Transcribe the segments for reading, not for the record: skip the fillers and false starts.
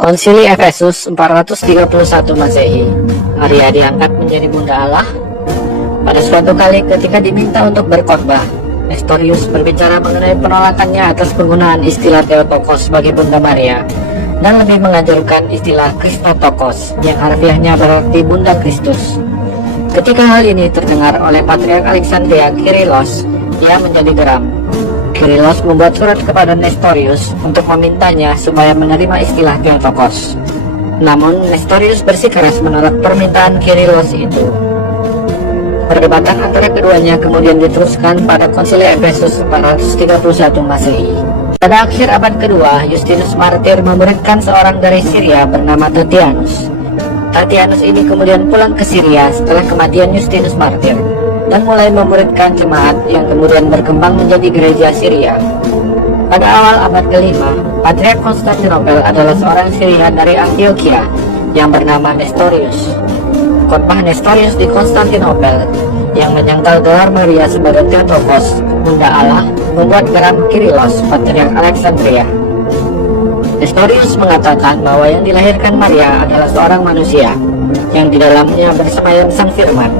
Konsili Efesus 431 Masehi, Maria diangkat menjadi Bunda Allah. Pada suatu kali ketika diminta untuk berkhotbah, Nestorius berbicara mengenai penolakannya atas penggunaan istilah Theotokos sebagai Bunda Maria, dan lebih menganjurkan istilah Christotokos yang harfiahnya berarti Bunda Kristus. Ketika hal ini terdengar oleh Patriark Alexandria Kyrillos, ia menjadi geram. Kyrillos membuat surat kepada Nestorius untuk memintanya supaya menerima istilah Theotokos. Namun Nestorius bersikeras menolak permintaan Kyrillos itu. Perdebatan antara keduanya kemudian diteruskan pada Konsili Efesus 431 Masehi. Pada akhir abad kedua, Justinus Martir memuridkan seorang dari Syria bernama Tatianus. Tatianus ini kemudian pulang ke Syria setelah kematian Justinus Martir dan mulai memuridkan jemaat yang kemudian berkembang menjadi gereja Syria. Pada awal abad kelima, Patriark Konstantinopel adalah seorang Syria dari Antioquia yang bernama Nestorius. Khotbah Nestorius di Konstantinopel yang menyangkal gelar Maria sebagai Theotokos, Bunda Allah, membuat geram Kyrillos, Patriark Alexandria. Nestorius mengatakan bahwa yang dilahirkan Maria adalah seorang manusia yang di dalamnya bersemayam Sang Firman.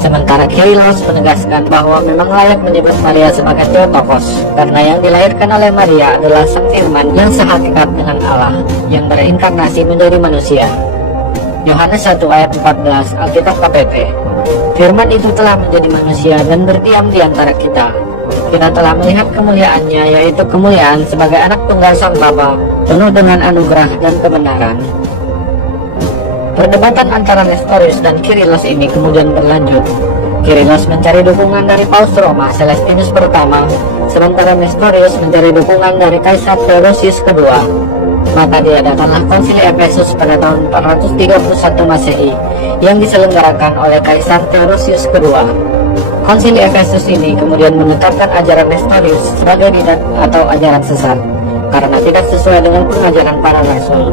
Sementara Kyrillos menegaskan bahwa memang layak menyebut Maria sebagai Theotokos karena yang dilahirkan oleh Maria adalah Sang Firman yang sehakikat dengan Allah yang berinkarnasi menjadi manusia. Yohanes 1 ayat 14 Alkitab KPP. Firman itu telah menjadi manusia dan berdiam di antara kita. Kita telah melihat kemuliaannya, yaitu kemuliaan sebagai anak tunggal Sang Bapa, penuh dengan anugerah dan kebenaran. Perdebatan antara Nestorius dan Kyrillos ini kemudian berlanjut. Kyrillos mencari dukungan dari Paus Roma Celestinus pertama, sementara Nestorius mencari dukungan dari Kaisar Theodosius kedua. Maka diadakanlah Konsili Efesus pada tahun 431 Masehi yang diselenggarakan oleh Kaisar Theodosius kedua. Konsili Efesus ini kemudian menetapkan ajaran Nestorius sebagai bidat atau ajaran sesat karena tidak sesuai dengan pengajaran para rasul.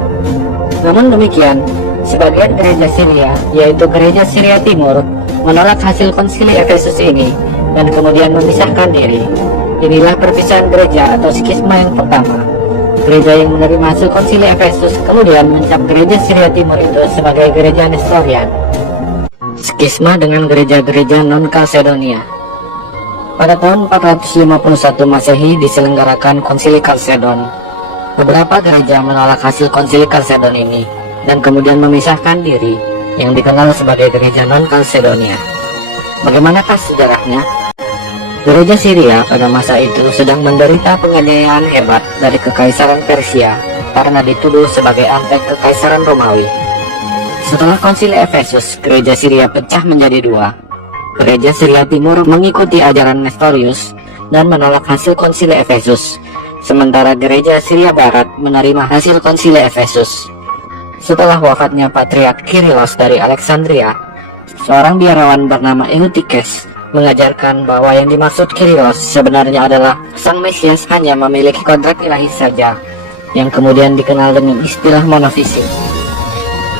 Namun demikian, sebagian gereja Syria, yaitu gereja Syria Timur, menolak hasil Konsili Efesus ini dan kemudian memisahkan diri. Inilah perpisahan gereja atau skisma yang pertama. Gereja yang menerima hasil Konsili Efesus kemudian mencap gereja Syria Timur itu sebagai gereja Nestorian. Skisma dengan gereja-gereja non-Kalsedonia. Pada tahun 451 Masehi diselenggarakan Konsili Kalsedon. Beberapa gereja menolak hasil Konsili Kalsedon ini dan kemudian memisahkan diri, yang dikenal sebagai gereja non-Kalsedonia. Bagaimanakah sejarahnya? Gereja Syria pada masa itu sedang menderita penganiayaan hebat dari Kekaisaran Persia karena dituduh sebagai antek Kekaisaran Romawi. Setelah Konsili Efesus, gereja Syria pecah menjadi dua. Gereja Syria Timur mengikuti ajaran Nestorius dan menolak hasil Konsili Efesus, sementara gereja Syria Barat menerima hasil Konsili Efesus. Setelah wafatnya Patriark Kyrillos dari Alexandria, seorang biarawan bernama Eutyches mengajarkan bahwa yang dimaksud Kyrillos sebenarnya adalah Sang Mesias hanya memiliki kodrat ilahi saja, yang kemudian dikenal dengan istilah monofisik.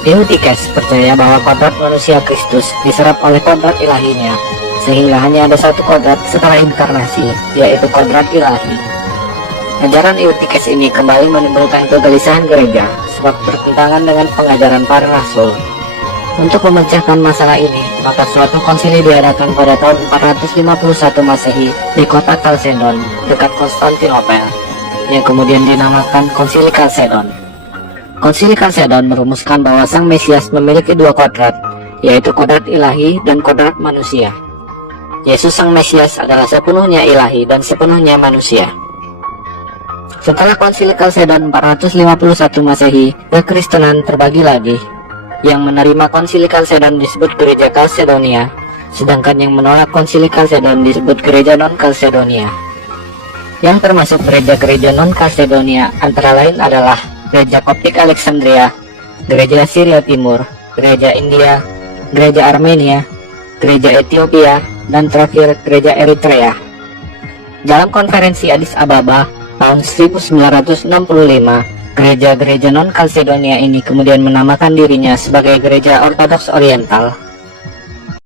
Eutyches percaya bahwa kodrat manusia Kristus diserap oleh kodrat ilahinya, sehingga hanya ada satu kodrat setelah inkarnasi, yaitu kodrat ilahi. Ajaran Eutyches ini kembali menimbulkan kegelisahan gereja sebab bertentangan dengan pengajaran para rasul. Untuk memecahkan masalah ini, maka suatu konsili diadakan pada tahun 451 Masehi di kota Kalsedon, dekat Konstantinopel, yang kemudian dinamakan Konsili Kalsedon. Konsili Kalsedon merumuskan bahwa Sang Mesias memiliki dua kodrat, yaitu kodrat ilahi dan kodrat manusia. Yesus Sang Mesias adalah sepenuhnya ilahi dan sepenuhnya manusia. Setelah Konsili Kalsedon 451 Masehi, kekristenan terbagi lagi. Yang menerima Konsili Kalsedon disebut gereja Kalsedonia, sedangkan yang menolak Konsili Kalsedon disebut gereja non-Kalsedonia. Yang termasuk gereja-gereja non-Kalsedonia antara lain adalah Gereja Koptik Alexandria, Gereja Syria Timur, Gereja India, Gereja Armenia, Gereja Ethiopia, dan terakhir Gereja Eritrea. Dalam konferensi Addis Ababa tahun 1965, gereja-gereja non-Kalsedonia ini kemudian menamakan dirinya sebagai Gereja Ortodoks Oriental.